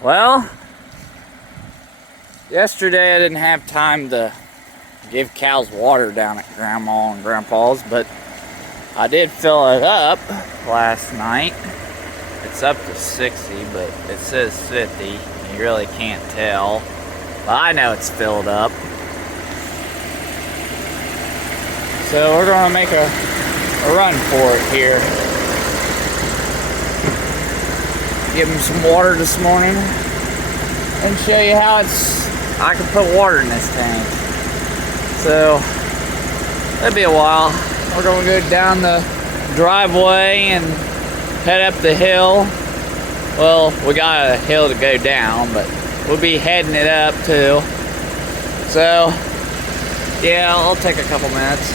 Well, yesterday I didn't have time to give cows water down at Grandma and Grandpa's, but I did fill it up last night. It's up to 60, but it says 50. You really can't tell, but I know it's filled up. So we're going to make a run for it here. Give them some water this morning and show you how I can put water in this tank. So that'll be a while. We're going to go down the driveway and head up the hill. Well, we got a hill to go down, but we'll be heading it up too. So yeah, I'll take a couple minutes.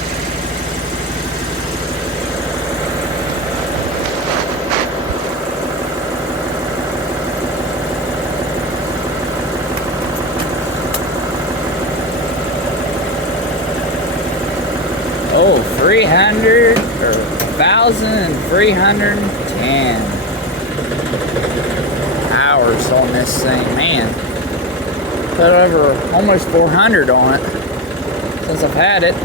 Oh, 300 or 1,310 hours on this thing, man. Put over almost 400 on it since I've had it.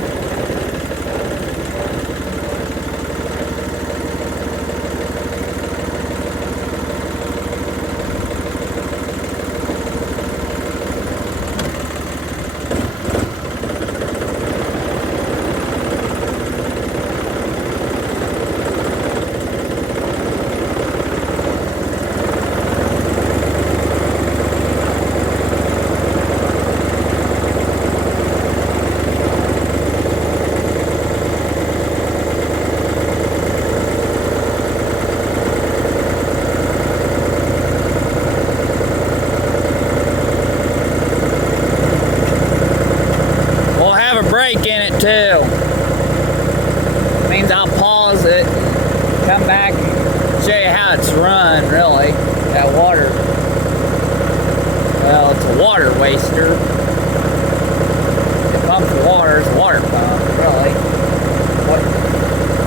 Break in it too. Means I'll pause it, come back and show you how it's run, really. That water, well, it's a water waster. It pumps water, it's a water pump, really.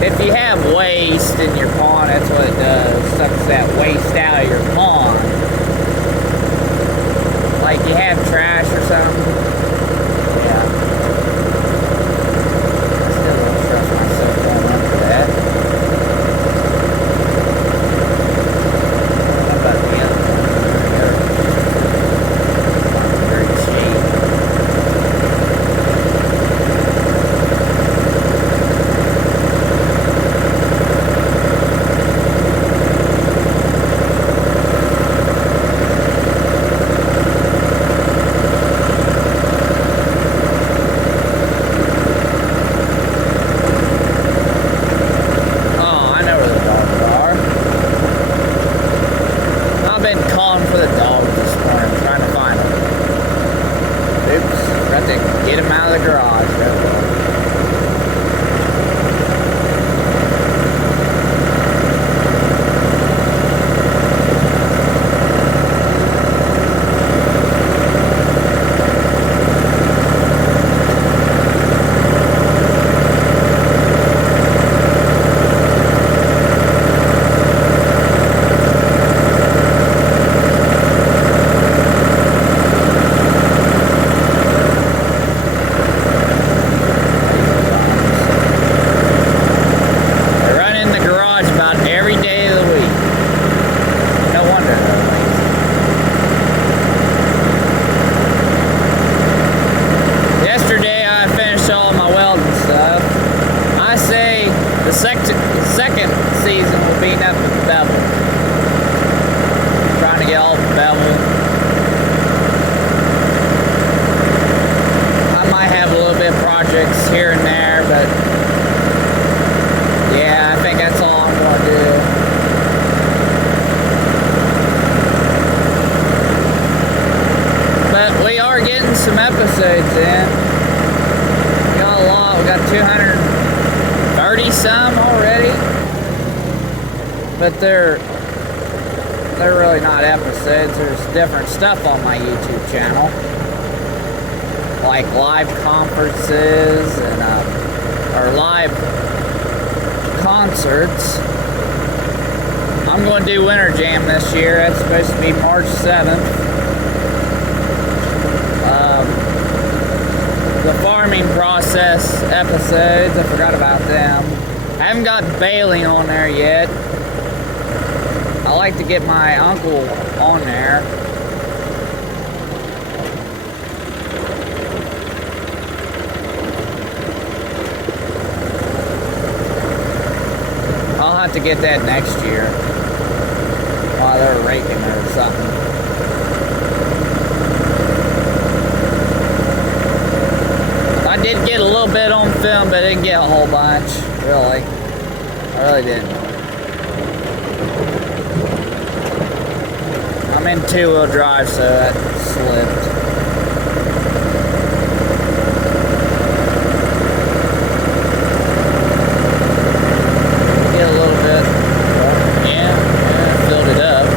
If you have waste in your pond, that's what it does. Sucks that waste out of your pond. Like you have trash or something. Yeah. Get him out of the garage. Second season will be nothing but bevel. Trying to get all the bevel. I might have a little bit of projects here and there, but yeah, I think that's all I'm going to do. But we are getting some episodes in. We got a lot. We got 230 some already. But they're really not episodes. There's different stuff on my YouTube channel, like live conferences and or live concerts. I'm going to do Winter Jam this year. That's supposed to be March 7th. The farming process episodes, I forgot about them. I haven't got baling on there yet. I like to get my uncle on there. I'll have to get that next year while they're raking or something. I did get a little bit on film, but I didn't get a whole bunch, really. I really didn't. I'm in two-wheel drive, so that slipped. Get a little bit. Yeah, filled it up.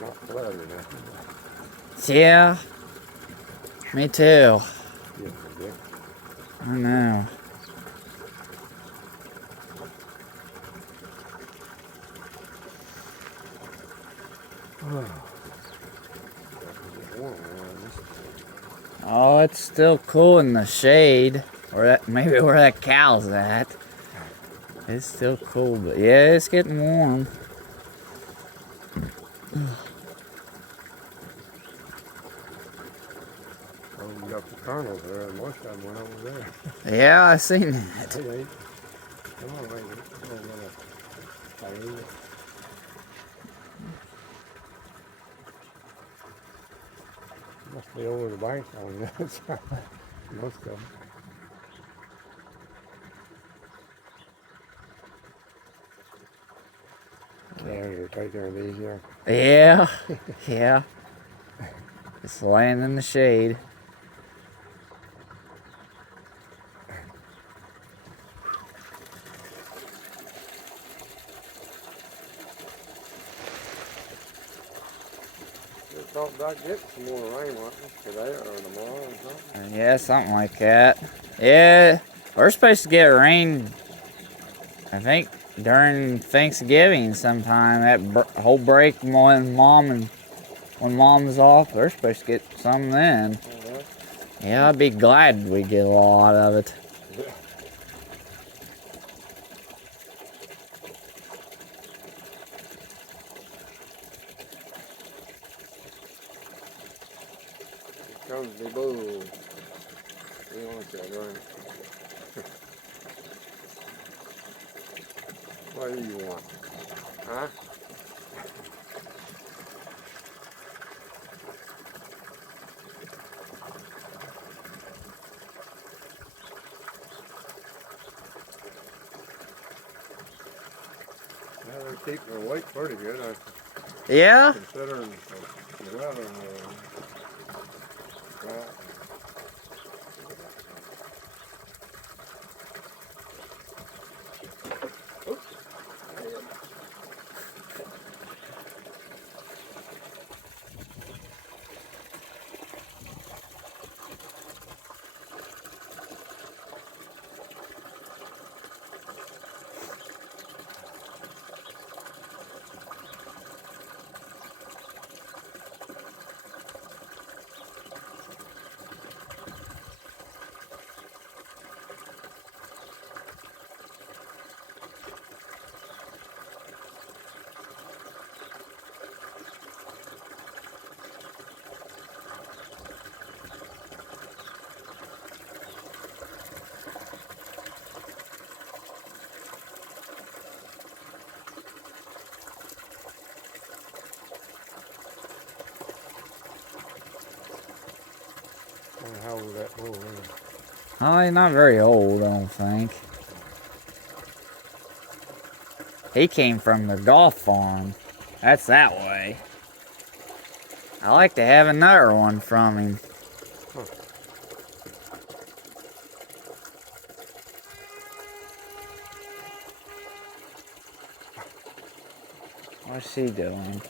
Not flooded, Yeah. Me too. yes, it I know. Oh, it's still cool in the shade. Or that maybe where that cow's at. It's still cool, but yeah, it's getting warm. Oh, you got the kernels there, and most of them went over there. Yeah, I seen that. Hey, come on, baby. Come on, baby. Must be over the bank on that side. Most of them. Yeah, you're taking it easier. Yeah, yeah. It's laying in the shade. They talked about getting some more rain, wasn't it, today or tomorrow or something? Yeah, something like that. Yeah, we're supposed to get rain, I think, during Thanksgiving sometime. That whole break when Mom's off, they're supposed to get some then. Yeah, I'd be glad we get a lot of it. Here comes the bull. You want that, right? What do you want? Huh? Yeah, they're keeping their weight pretty good, Yeah? considering the weather and right. How old that bull is? Oh, he's not very old, I don't think. He came from the golf farm. That's that way. I like to have another one from him. Huh. What's he doing?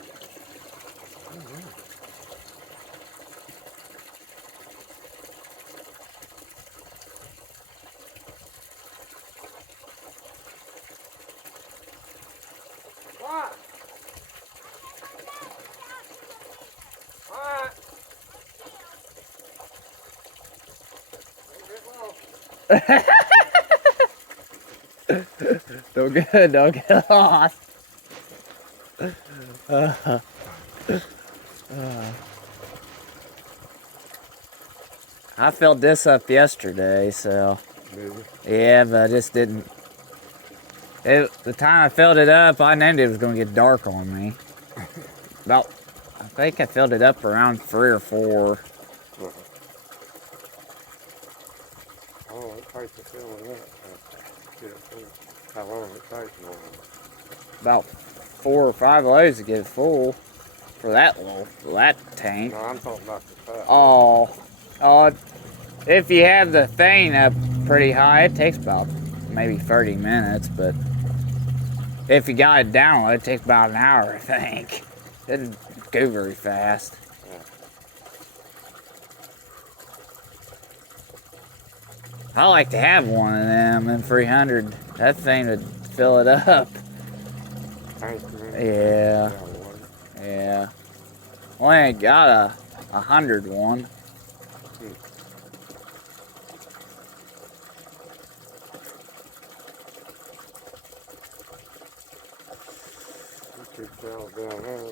What? What? Don't get lost. I filled this up yesterday, so yeah, but I just didn't. The time I filled it up, I knew it was going to get dark on me. I think I filled it up around 3 or 4. Oh, it takes to fill it up. Get it full. How long it takes more? About 4 or 5 loads to get it full for that tank. No, I'm talking about the fat. Oh, if you have the thing up pretty high, it takes about maybe 30 minutes, but if you got it down, it takes about an hour, I think. go very fast. Yeah. I like to have one of them in 300. That thing would fill it up. Yeah. Yeah. Well, I ain't got a 100 one. Two cows down there.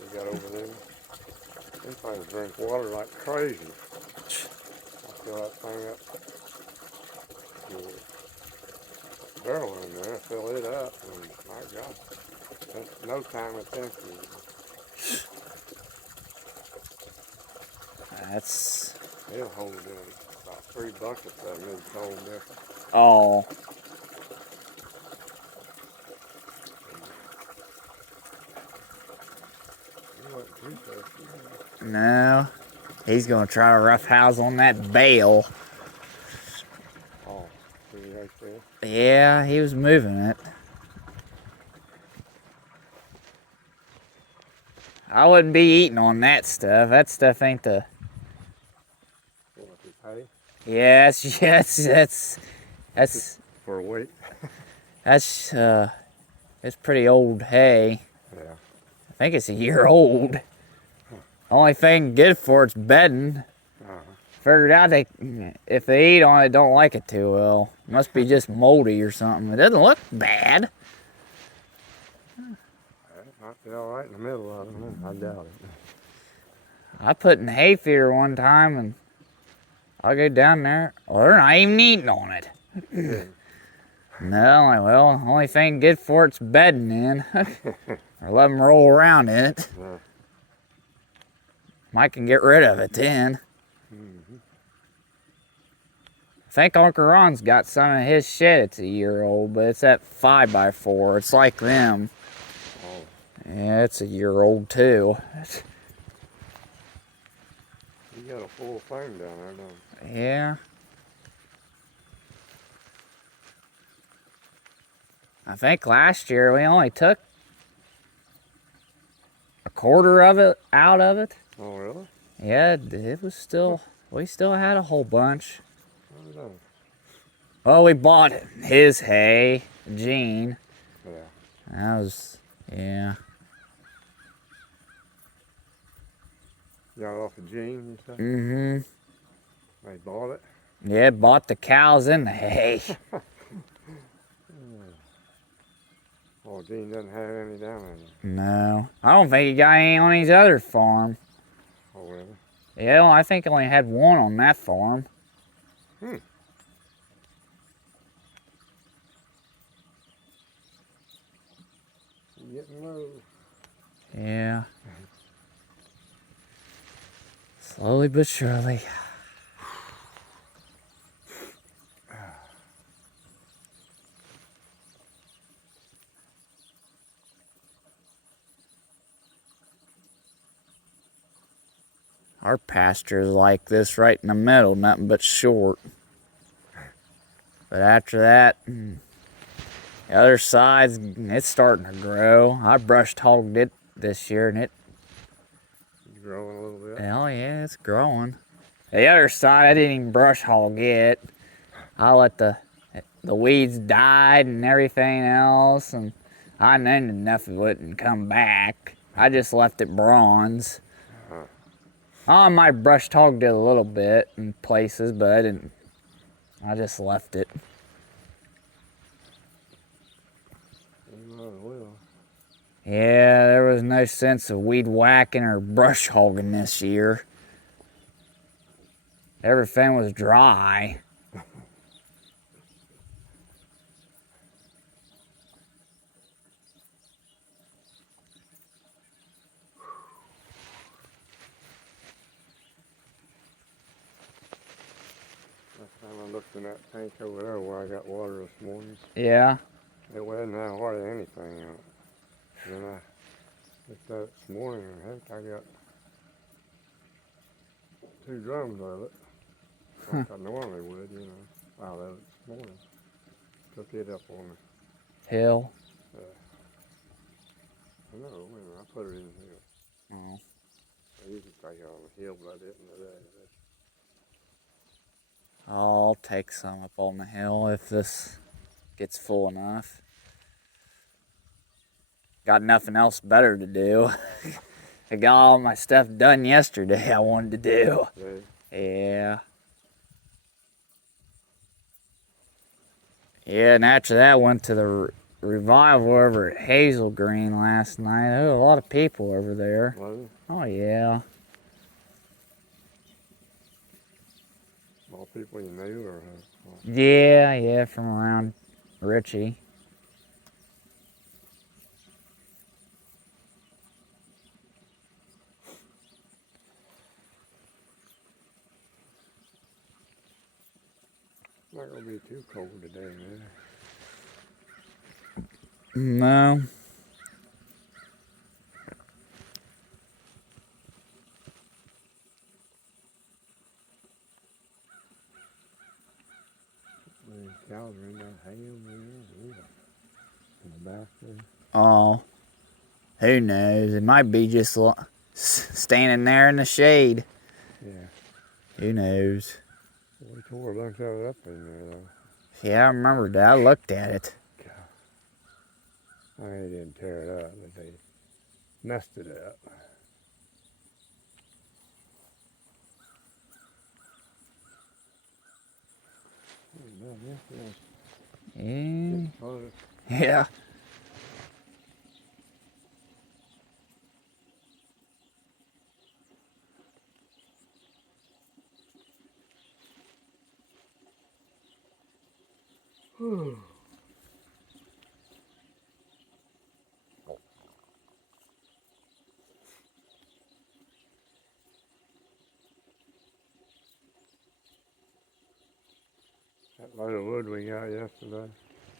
We got over there. Them things drink water like crazy. I fill that thing up. Barrel in there, fill it up, and my God, that's no time it's empty. That's... It'll hold in about 3 buckets of them is cold there. Oh. No. He's gonna try to roughhouse on that bale. Oh, see right there? Yeah, he was moving it. I wouldn't be eating on that stuff. That stuff ain't the... Yeah, that's for a weight. That's it's pretty old hay. Yeah. I think it's a year old. Only thing good for it's bedding. Figured out if they eat on it, don't like it too well. Must be just moldy or something. It doesn't look bad. It might be all right in the middle of it. I doubt it. I put in hay feeder one time and I'll go down there. Well, they're not even eating on it. No, like, well, only thing good for it's bedding in. Or let them roll around in it. Yeah. Mike can get rid of it then. I think Uncle Ron's got some of his shit. It's a year old, but it's that 5x4. It's like them. Oh. Yeah, it's a year old too. You got a full thing down there, don't you? Yeah. I think last year we only took a quarter of it out of it. Oh, really? Yeah, it was still, we still had a whole bunch. Oh, Well, we bought his hay, Gene. yeah. That was, yeah. You got it off of Gene, you said? Mm-hmm. They bought it? Yeah, bought the cows in the hay. Oh, Gene doesn't have any down there. No. I don't think he got any on his other farm. Oh, really? Yeah, well, I think he only had one on that farm. You getting low. Yeah. Slowly but surely. Our pasture is like this right in the middle, nothing but short. But after that, the other side's, it's starting to grow. I brushed hogged it this year and it's growing a little bit. Oh yeah, it's growing. The other side, I didn't even brush hog it. I let the weeds died and everything else, and I knew enough of it wouldn't come back. I just left it bronze. I might brushed hogged it a little bit in places, but I didn't. I just left it. Yeah, there was no sense of weed whacking or brush hogging this year. Everything was dry. I looked in that tank over there where I got water this morning. Yeah. It wasn't that hardly anything in it. Then I looked at it this morning and heck, I got 2 drums of it. Like I normally would, you know, out of it this morning. Took it up on the hill. I know, wait a minute, I put it in here. Oh. You can take it on the hill, but I didn't today. I'll take some up on the hill if this gets full enough. Got nothing else better to do. I got all my stuff done yesterday I wanted to do. Yeah. Yeah, and after that, went to the revival over at Hazel Green last night. There were a lot of people over there. Was it? Oh, yeah. More people you knew, or? Yeah, from around Richie. Not gonna be too cold today, man. No. The cows are in that hay over there, in the back there. Oh, who knows? It might be just standing there in the shade. Yeah. Who knows? We tore a bunch of it up in there, though. Yeah, I remember that. I looked at it. God. I mean, they didn't tear it up, but they messed it up. Yeah. That load of wood we got yesterday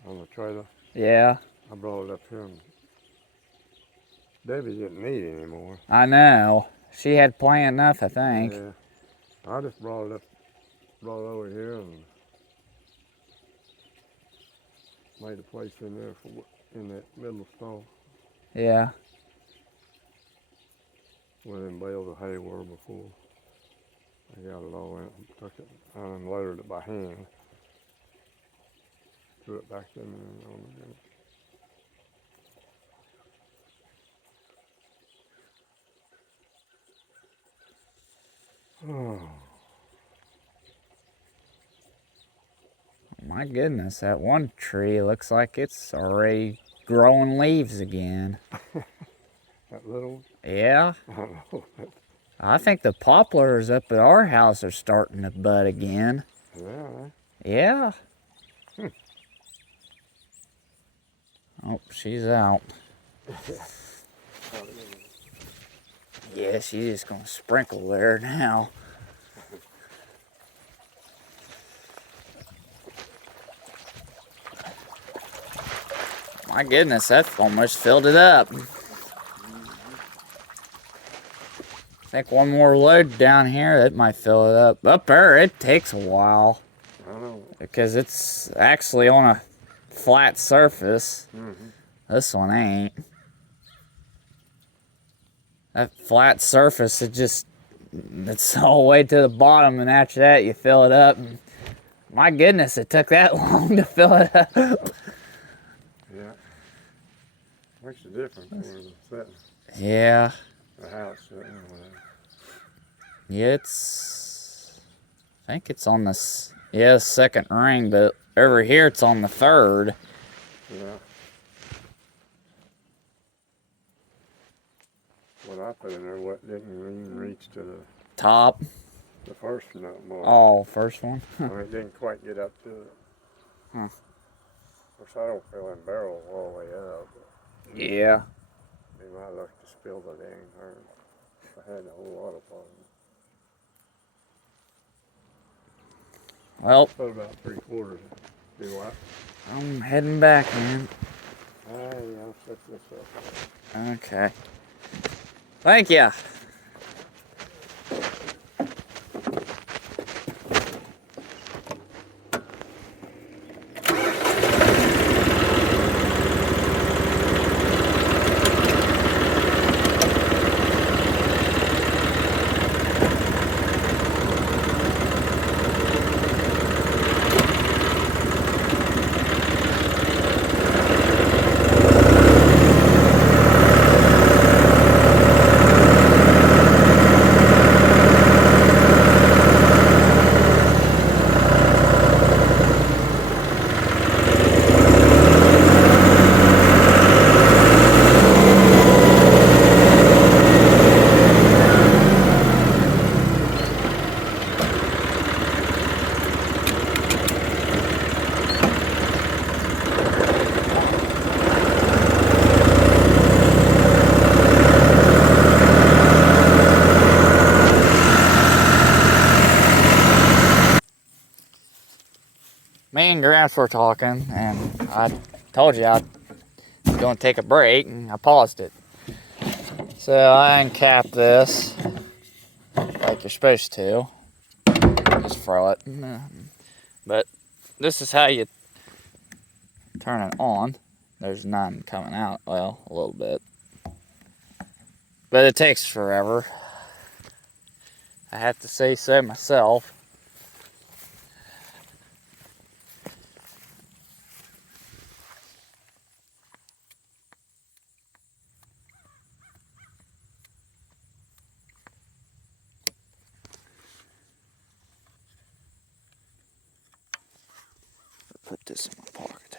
on the trailer, Yeah. I brought it up here, and Debbie didn't need it anymore. I know. She had plenty enough, I think. Yeah. I just brought it over here and made a place in there in that middle stall. Yeah. Where them bales of hay were before. I got it all in, took it, I unloaded it by hand. Threw it back in there on the Oh. My goodness, that one tree looks like it's already growing leaves again. That little? Yeah. I don't know. I think the poplars up at our house are starting to bud again. Yeah. Yeah. Oh, she's out. Yeah, she's just gonna sprinkle there now. My goodness, that almost filled it up. I think one more load down here, that might fill it up. Up there, it takes a while. I know. Because it's actually on a flat surface. Mm-hmm. This one ain't. That flat surface, it's all the way to the bottom, and after that, you fill it up. And my goodness, it took that long to fill it up. Yeah. Makes a difference when it's sitting. Yeah. The house sitting or whatever. Yeah, I think it's on this, second ring, but over here it's on the third. Yeah. What I put in there didn't even reach to the Top. The first one up more. Oh, first one? I mean, it didn't quite get up to it. Of course, I don't feel them barrels all the way up. Yeah. Be my luck to spill the dang turn. I had a whole lot of fun. Well, Put about 3/4. Do what? I'm heading back, man. I'll set this up. Okay. Thank you. me and Gramps were talking, and I told you I was going to take a break, and I paused it. So I uncap this like you're supposed to. Just throw it. But this is how you turn it on. There's none coming out. Well, a little bit. But it takes forever. I have to say so myself. Put this in my pocket.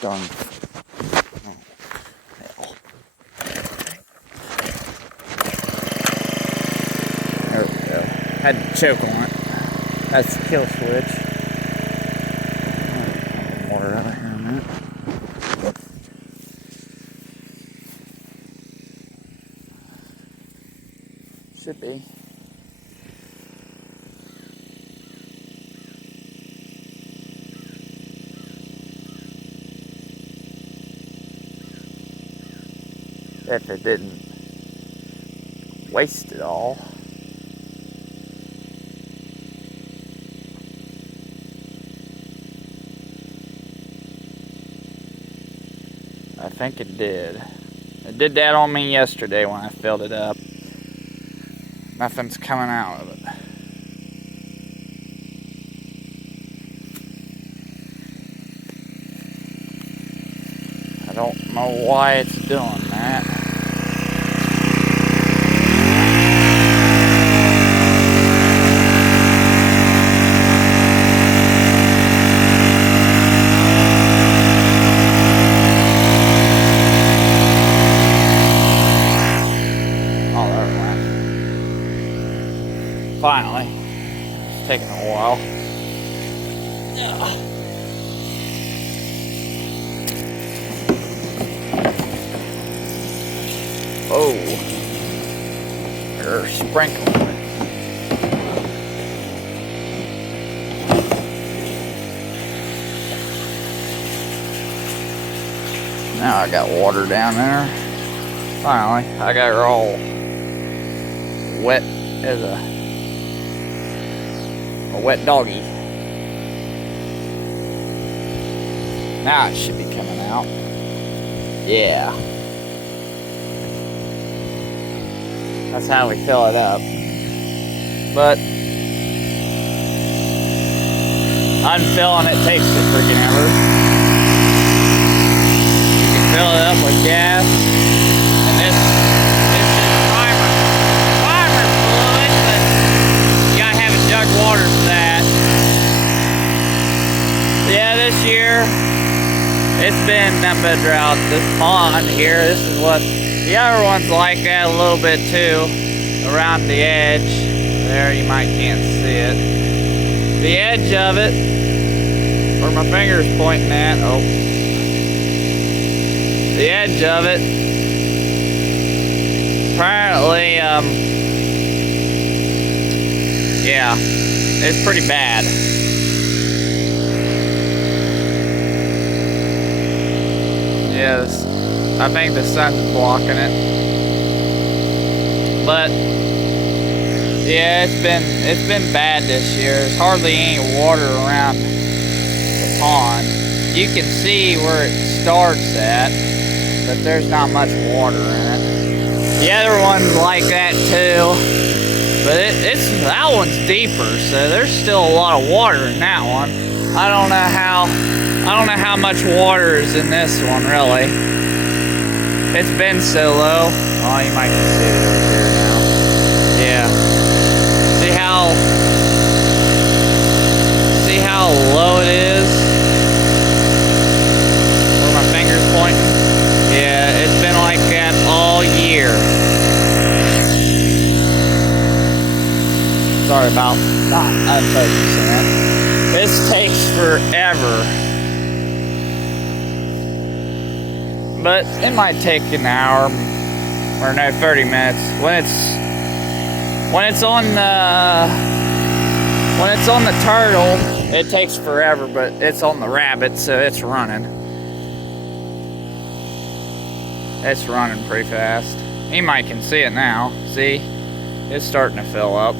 Done. There we go. Had to choke on it. That's the kill switch. Water out of here in a minute. Should be. If it didn't waste it all. I think it did. It did that on me yesterday when I filled it up. Nothing's coming out of it. I don't know why it's doing that. Finally. It's taking a while. Oh. They're sprinkling it. Now I got water down there. Finally, I got her all wet as a wet doggy. Now it should be coming out. Yeah. That's how we fill it up. But unfilling it takes the freaking ever. You can fill it up with gas, and this is primer fluid, but you gotta have a jug water for that. Yeah, this year it's been nothing but drought. This pond here, this is what the other one's like that a little bit too, around the edge. There, you might can't see it. The edge of it, where my finger's pointing at, oh. The edge of it, apparently, yeah, it's pretty bad. Yes, I think the sun's blocking it. But yeah, it's been bad this year. There's hardly any water around the pond. You can see where it starts at, but there's not much water in it. The other one's like that too, but that one's deeper, so there's still a lot of water in that one. I don't know how much water is in this one really. It's been so low. Oh, you might can see it over here now. Yeah. See how low it is? Where my finger's pointing? Yeah, it's been like that all year. Sorry about not unfocusing it. forever. But it might take an hour or no, 30 minutes. When it's on the turtle, it takes forever, but it's on the rabbit, so it's running. It's running pretty fast. You might can see it now. See? It's starting to fill up.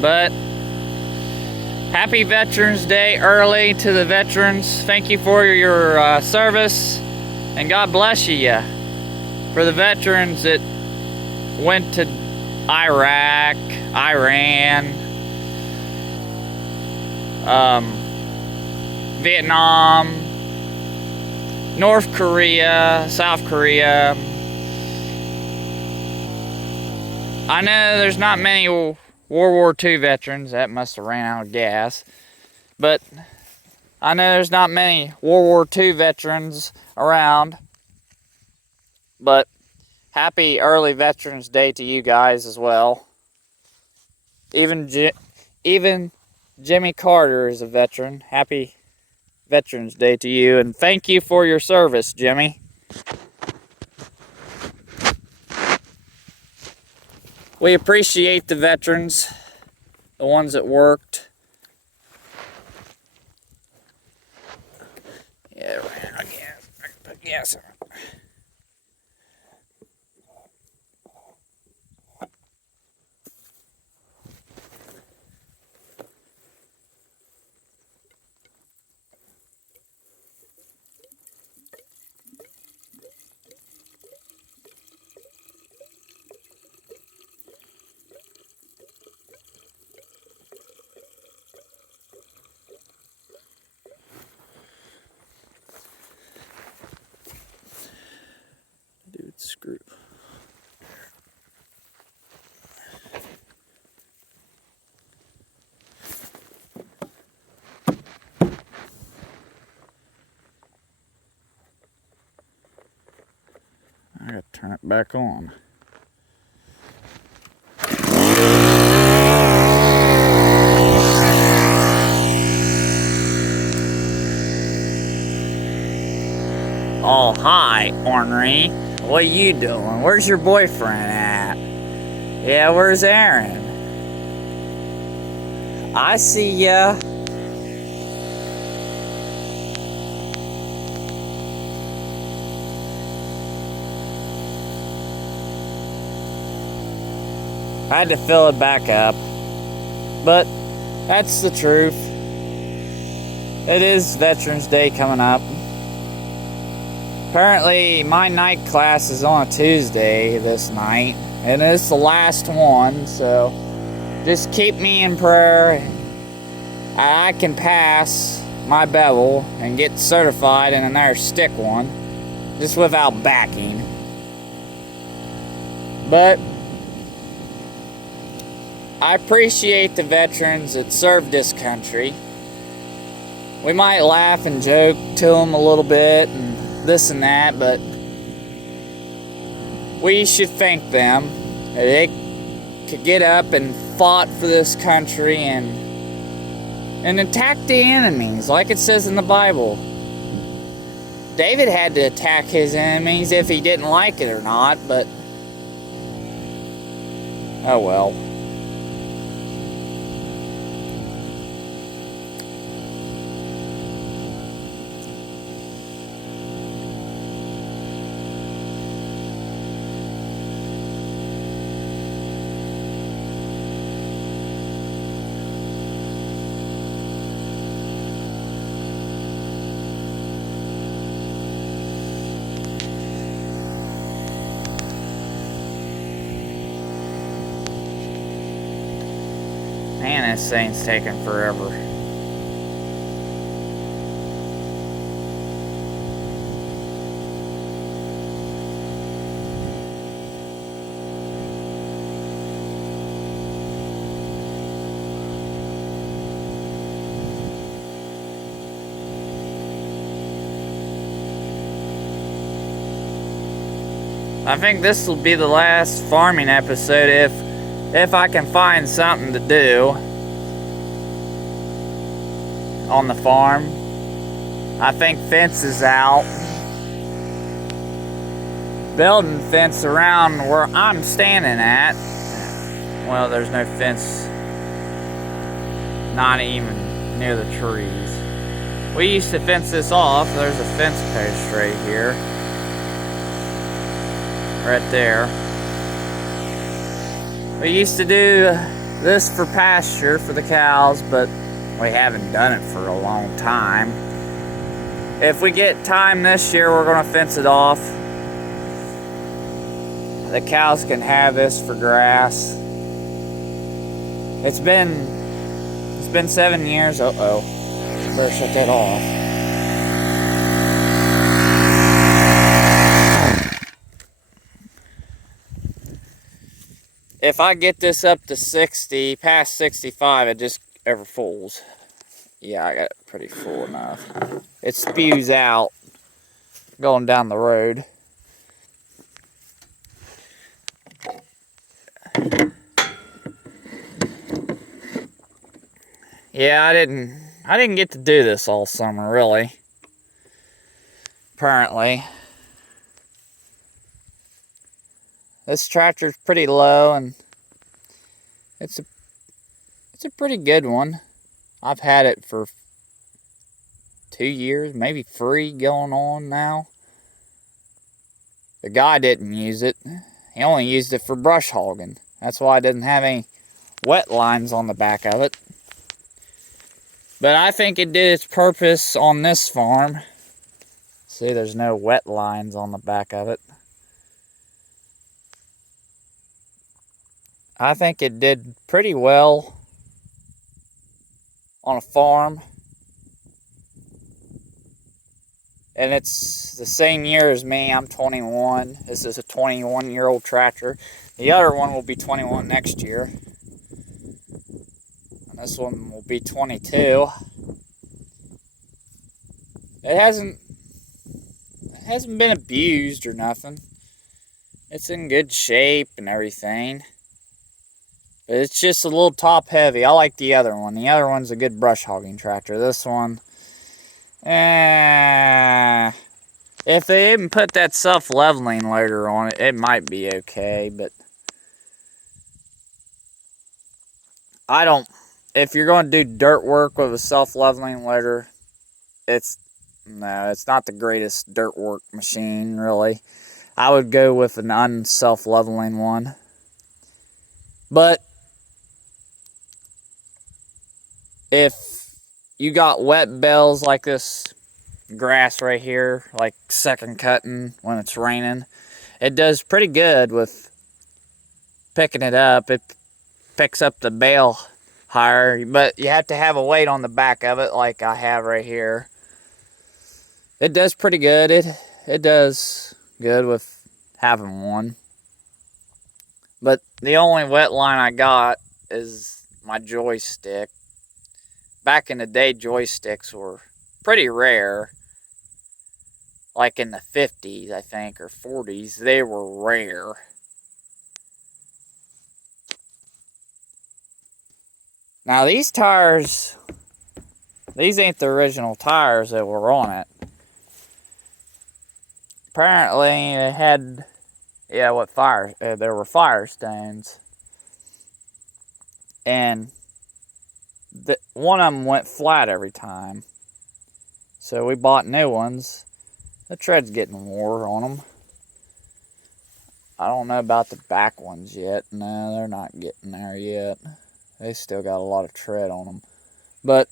But happy Veterans Day early to the veterans. Thank you for your service, and God bless you for the veterans that went to Iraq, Iran, Vietnam, North Korea, South Korea. I know there's not many World War II veterans. That must have ran out of gas. But I know there's not many World War II veterans around. But happy early Veterans Day to you guys as well. Even Jimmy Carter is a veteran. Happy Veterans Day to you. And thank you for your service, Jimmy. We appreciate the veterans, the ones that worked. Yeah, ran out of gas. I can put gas on it. Dude, screw. I gotta turn it back on. Oh, hi, ornery. What you doing? Where's your boyfriend at? Yeah, where's Aaron? I see ya. I had to fill it back up. But that's the truth. It is Veterans Day coming up. Apparently, my night class is on a Tuesday this night, and it's the last one, so just keep me in prayer. I can pass my bevel and get certified in another stick one, just without backing. But I appreciate the veterans that served this country. We might laugh and joke to them a little bit and this and that, but we should thank them. They could get up and fought for this country and attack the enemies, like it says in the Bible. David had to attack his enemies if he didn't like it or not, but oh well. Man, this thing's taking forever. I think this will be the last farming episode if I can find something to do on the farm. I think fence is out. Building fence around where I'm standing at. Well, there's no fence, not even near the trees. We used to fence this off. There's a fence post right here. Right there. We used to do this for pasture for the cows, but we haven't done it for a long time. If we get time this year, we're gonna fence it off. The cows can have this for grass. It's been 7 years. Uh-oh. Better shut that off. If I get this up to 60, past 65, it just ever fulls. Yeah, I got it pretty full enough. It spews out going down the road. Yeah, I didn't get to do this all summer, really. Apparently. This tractor's pretty low, and it's a pretty good one. I've had it for 2 years, maybe 3 going on now. The guy didn't use it. He only used it for brush hogging. That's why it didn't have any wet lines on the back of it. But I think it did its purpose on this farm. See, there's no wet lines on the back of it. I think it did pretty well on a farm. And it's the same year as me. I'm 21. This is a 21-year-old tractor. The other one will be 21 next year. And this one will be 22. It hasn't been abused or nothing. It's in good shape and everything. But it's just a little top heavy. I like the other one. The other one's a good brush hogging tractor. This one, if they didn't put that self-leveling loader on it, it might be okay, but if you're going to do dirt work with a self-leveling loader, it's not the greatest dirt work machine, really. I would go with an unself-leveling one. But if you got wet bells like this grass right here, like second cutting when it's raining, it does pretty good with picking it up. It picks up the bale higher, but you have to have a weight on the back of it like I have right here. It does pretty good. It does good with having one. But the only wet line I got is my joystick. Back in the day, joysticks were pretty rare. Like in the 50s, I think, or 40s, they were rare. Now these tires, these ain't the original tires that were on it. Apparently they had, there were Firestones. And one of them went flat every time. So we bought new ones. The tread's getting wore on them. I don't know about the back ones yet. No, they're not getting there yet. They still got a lot of tread on them. But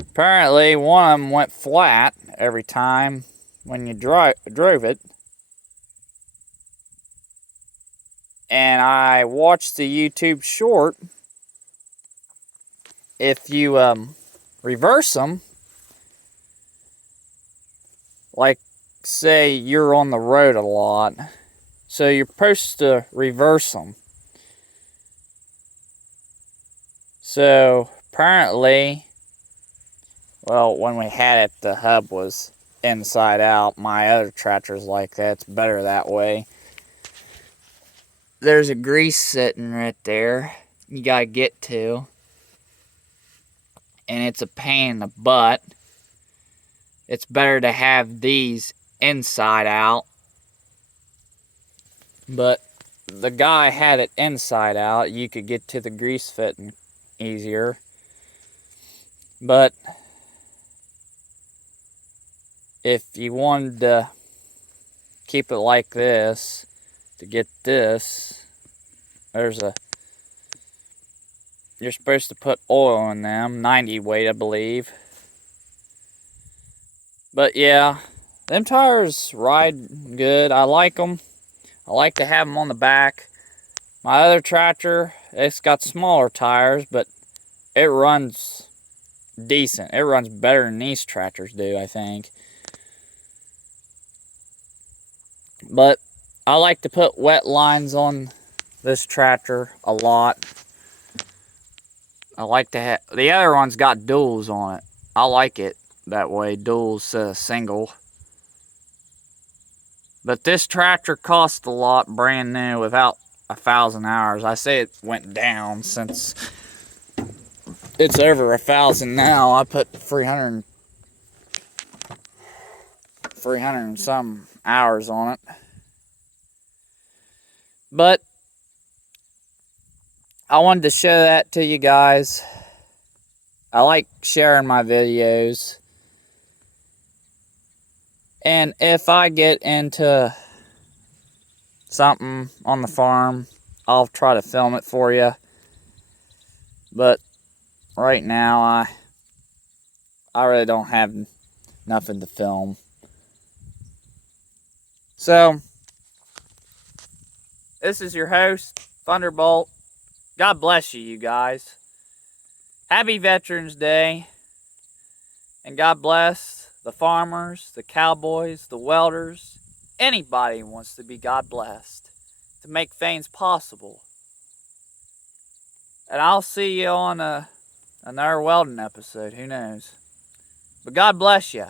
apparently one of them went flat every time when you drove it. And I watched the YouTube short. If you reverse them, like say you're on the road a lot, so you're supposed to reverse them. So apparently, well, when we had it, the hub was inside out. My other tractor's like that. It's better that way. There's a grease sitting right there you gotta get to. And it's a pain in the butt. It's better to have these inside out. But the guy had it inside out. You could get to the grease fitting easier. But if you wanted to keep it like this, to get this, you're supposed to put oil in them, 90 weight, I believe. But yeah, them tires ride good. I like them. I like to have them on the back. My other tractor, it's got smaller tires, but it runs decent. It runs better than these tractors do, I think. But I like to put wet lines on this tractor a lot. I like to have, the other one's got duals on it. I like it that way, duals, single. But this tractor cost a lot brand new without 1,000 hours. I say it went down since it's over 1,000 now. I put 300 and some hours on it. But I wanted to show that to you guys. I like sharing my videos. And if I get into something on the farm, I'll try to film it for you. But right now, I really don't have nothing to film. So, this is your host, Thunderbolt. God bless you, you guys. Happy Veterans Day. And God bless the farmers, the cowboys, the welders, anybody who wants to be God blessed to make things possible. And I'll see you on another welding episode. Who knows? But God bless you.